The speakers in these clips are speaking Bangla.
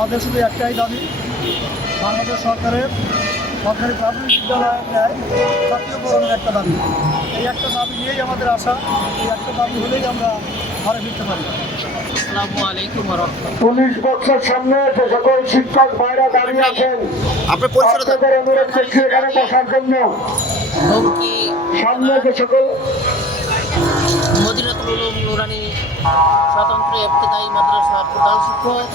আমাদের শুধু একটাই দাবি বাংলাদেশ সরকারের সরকারি প্রাথমিক বিদ্যালয়ের ন্যায় জাতীয়করণের একটা দাবি। এই একটা দাবি নিয়েই আমাদের আশা এই একটা দাবি হলেই আমরা ঘরে ফিরতে পারি। আসসালামু আলাইকুম রহমতুল্লাহ। পুলিশ বক্সের সামনে যে সকল শিক্ষক ভাইরা দাঁড়িয়ে আছেন আপনার পরিচয় দেন। আপনাদের অনুরোধ করছি এখানে বসার জন্য। সামনে যে সকল মদিনাতুল উলুম নুরানি স্বতন্ত্র ইবতেদায়ী মাদ্রাসার প্রধান শিক্ষক।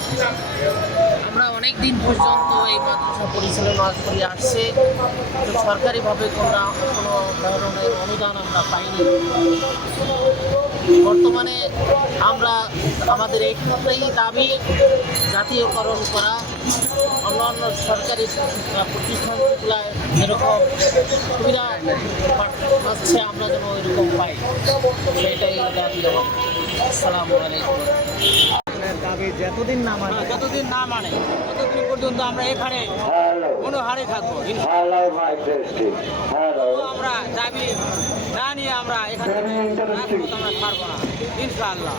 আমরা অনেক দিন পর্যন্ত এই মাদ্রাসা পরিচালনা করে আসছে। কিন্তু সরকারিভাবে কোনো কোনো ধরনের অনুদান আমরা পাইনি। বর্তমানে আমরা আমাদের একটাই দাবি, জাতীয়করণ করা। অন্যান্য সরকারি প্রতিষ্ঠানগুলায় যেরকম সুবিধা পাচ্ছে আমরা যেন ওইরকম পাই। সেটাই দাবি আসসালামু আলাইকুম। দাবি যতদিন না মানে? যতদিন না মানে ততদিন পর্যন্ত আমরা এখানে কোনো হারে থাকব আমরা দাবি না নিয়ে আমরা এখানে. আমরা ছাড়বো না ইনশাআল্লাহ।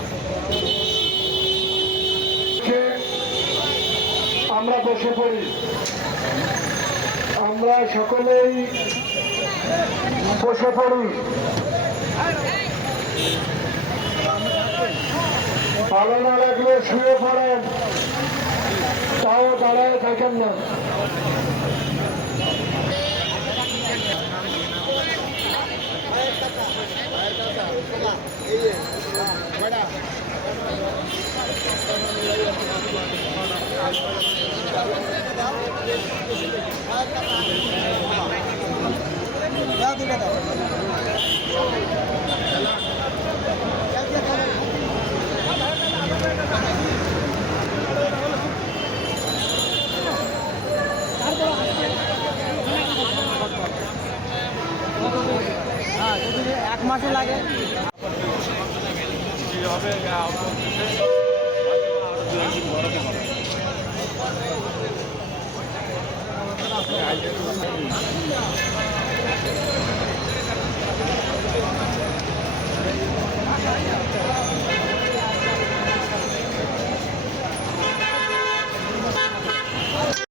আমরা বসে পড়ি। আমরা সকলেই বসে পড়ি। ভালো না লাগলে শুয়ে পড়েন। তাও দাঁড়ায় থাকেন না। এক মাসে লাগে। হবে